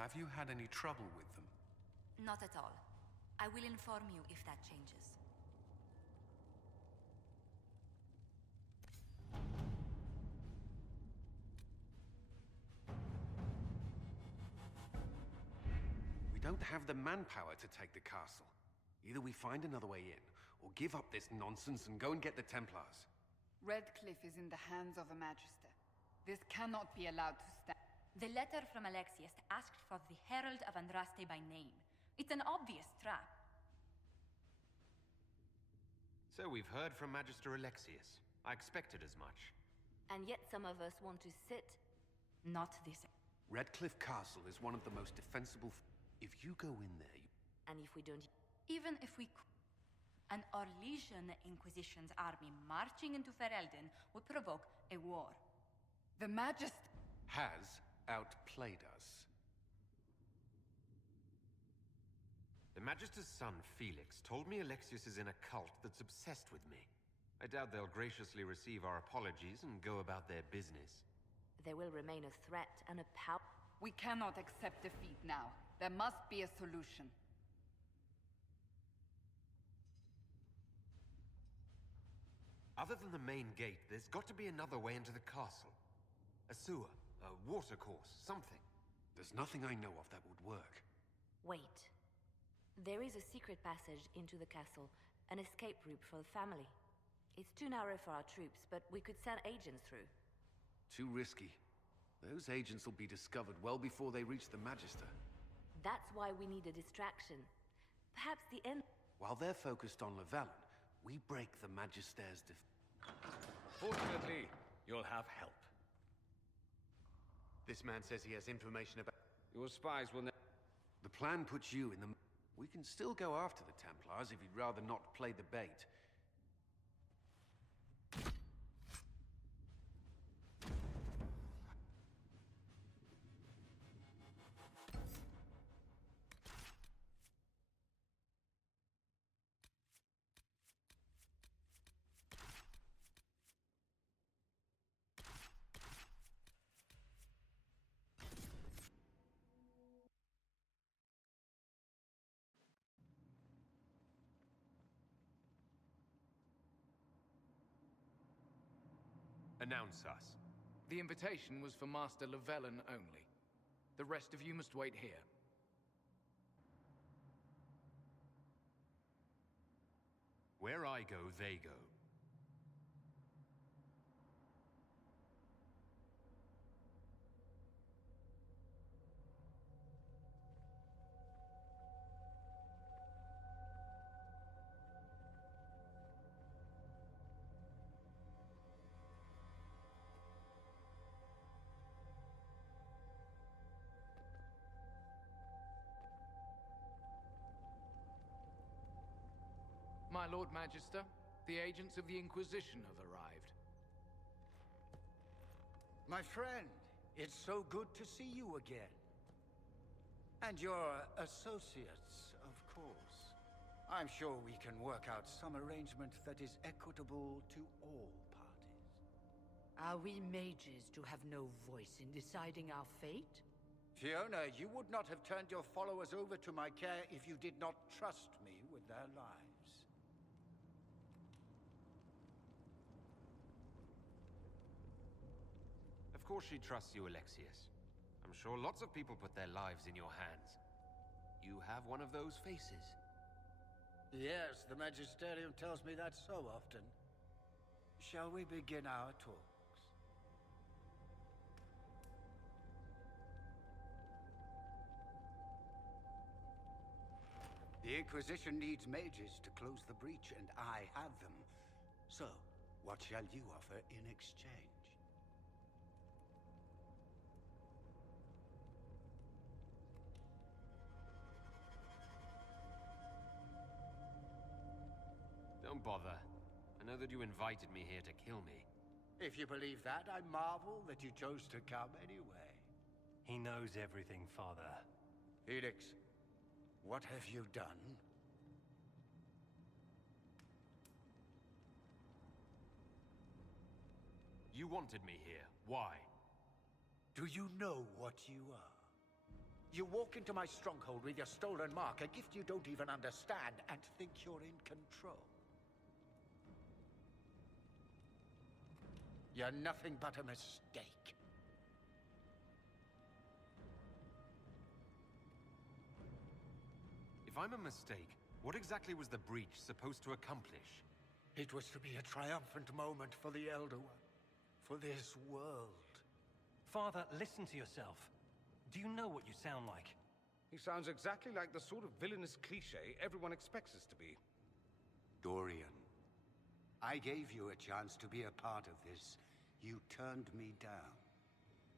Have you had any trouble with them? Not at all. I will inform you if that changes. We don't have the manpower to take the castle. Either we find another way in, or give up this nonsense and go and get the Templars. Redcliffe is in the hands of a Magister. This cannot be allowed to stand. The letter from Alexius asked for the Herald of Andraste by name. It's an obvious trap. So we've heard from Magister Alexius. I expected as much. And yet some of us want to sit. Not this. Redcliffe Castle is one of the most defensible. If you go in there, And if we don't... Even if we could... An Orlesian Inquisition's army marching into Ferelden would provoke a war. The Magister... has outplayed us. The Magister's son, Felix, told me Alexius is in a cult that's obsessed with me. I doubt they'll graciously receive our apologies and go about their business. There will remain a threat and a power... We cannot accept defeat now. There must be a solution. Other than the main gate, there's got to be another way into the castle. A sewer, a water course, something. There's nothing I know of that would work. Wait. There is a secret passage into the castle, an escape route for the family. It's too narrow for our troops, but we could send agents through. Too risky. Those agents will be discovered well before they reach the Magister. That's why we need a distraction. Perhaps the end... While they're focused on Llewellyn, we break the Magister's Fortunately, you'll have help. This man says he has information about... Your spies will never... The plan puts you in the... We can still go after the Templars if you'd rather not play the bait. Announce us. The invitation was for Master Llewellyn only. The rest of you must wait here. Where I go, they go. My Lord Magister, the agents of the Inquisition have arrived. My friend, it's so good to see you again. And your associates, of course. I'm sure we can work out some arrangement that is equitable to all parties. Are we mages to have no voice in deciding our fate? Fiona, you would not have turned your followers over to my care if you did not trust me with their lives. Of course she trusts you, Alexius. I'm sure lots of people put their lives in your hands. You have one of those faces. Yes, the Magisterium tells me that so often. Shall we begin our talks? The Inquisition needs mages to close the breach, and I have them. So, what shall you offer in exchange? Don't bother. I know that you invited me here to kill me. If you believe that, I marvel that you chose to come anyway. He knows everything, Father. Felix, what have you done? You wanted me here. Why? Do you know what you are? You walk into my stronghold with your stolen mark, a gift you don't even understand, and think you're in control. You're nothing but a mistake. If I'm a mistake, what exactly was the breach supposed to accomplish? It was to be a triumphant moment for the Elder One. For this world. Father, listen to yourself. Do you know what you sound like? He sounds exactly like the sort of villainous cliché everyone expects us to be. Dorian, I gave you a chance to be a part of this. You turned me down.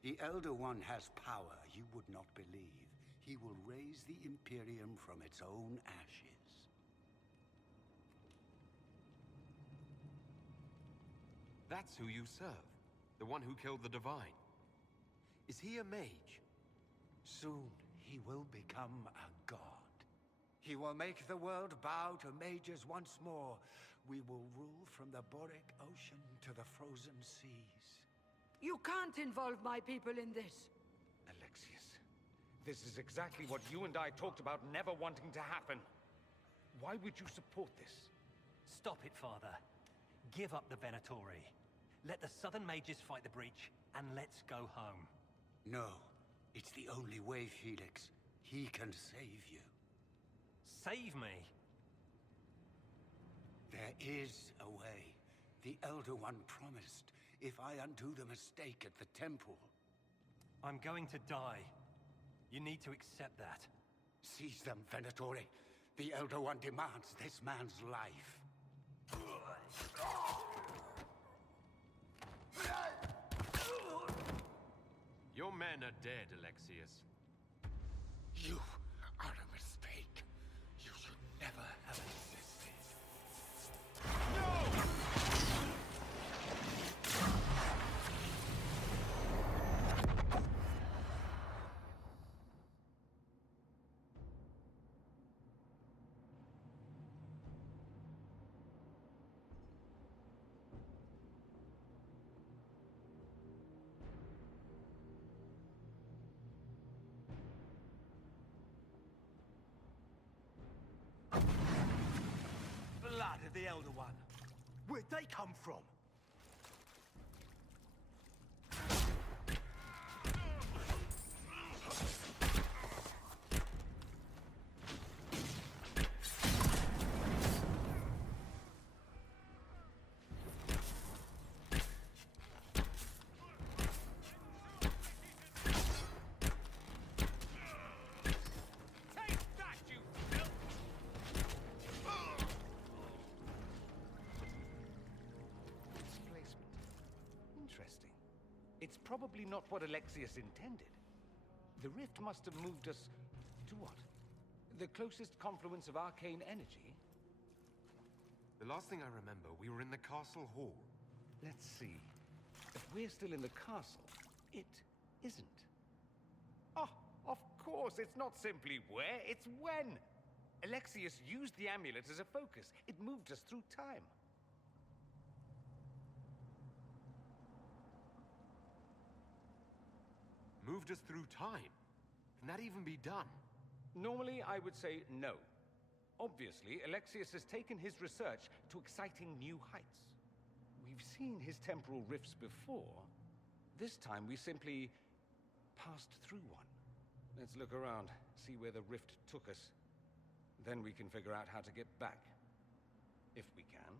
The Elder One has power you would not believe. He will raise the Imperium from its own ashes. That's who you serve. The one who killed the Divine. Is he a mage? Soon, he will become a god. He will make the world bow to mages once more. We will rule from the Boric Ocean to the frozen seas. You can't involve my people in this. Alexius, this is exactly what you and I talked about never wanting to happen. Why would you support this? Stop it, Father. Give up the Venatori. Let the Southern Mages fight the breach, and let's go home. No, it's the only way, Felix. He can save you. Save me? There is a way. The Elder One promised, if I undo the mistake at the temple. I'm going to die. You need to accept that. Seize them, Venatori. The Elder One demands this man's life. Your men are dead, Alexius. You are a mistake. You should never have existed. Blood of the Elder One. Where'd they come from? It's probably not what Alexius intended. The rift must have moved us to what? The closest confluence of arcane energy? The last thing I remember, we were in the castle hall. Let's see. If we're still in the castle, it isn't. Oh, of course, it's not simply where, it's when. Alexius used the amulet as a focus. It moved us through time. Moved us through time? Can that even be done? Normally, I would say no. Obviously, Alexius has taken his research to exciting new heights. We've seen his temporal rifts before. This time, we simply passed through one. Let's look around, see where the rift took us. Then we can figure out how to get back. If we can.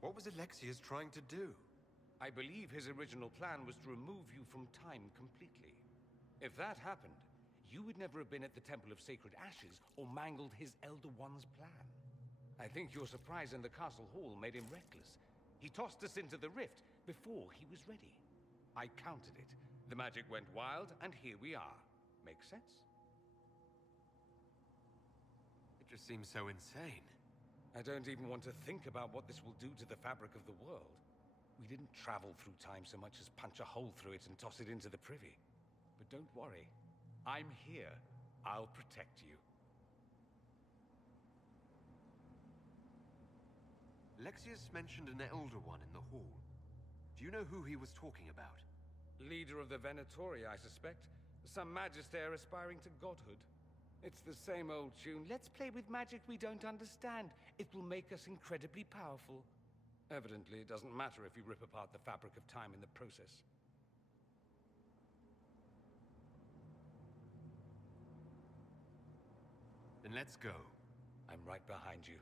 What was Alexius trying to do? I believe his original plan was to remove you from time completely. If that happened, you would never have been at the Temple of Sacred Ashes or mangled his Elder One's plan. I think your surprise in the castle hall made him reckless. He tossed us into the rift before he was ready. I countered it. The magic went wild, and here we are. Make sense? It just seems so insane. I don't even want to think about what this will do to the fabric of the world. We didn't travel through time so much as punch a hole through it and toss it into the privy. But don't worry. I'm here. I'll protect you. Alexius mentioned an Elder One in the hall. Do you know who he was talking about? Leader of the Venatori, I suspect. Some magister aspiring to godhood. It's the same old tune. Let's play with magic we don't understand. It will make us incredibly powerful. Evidently, it doesn't matter if you rip apart the fabric of time in the process. Then let's go. I'm right behind you.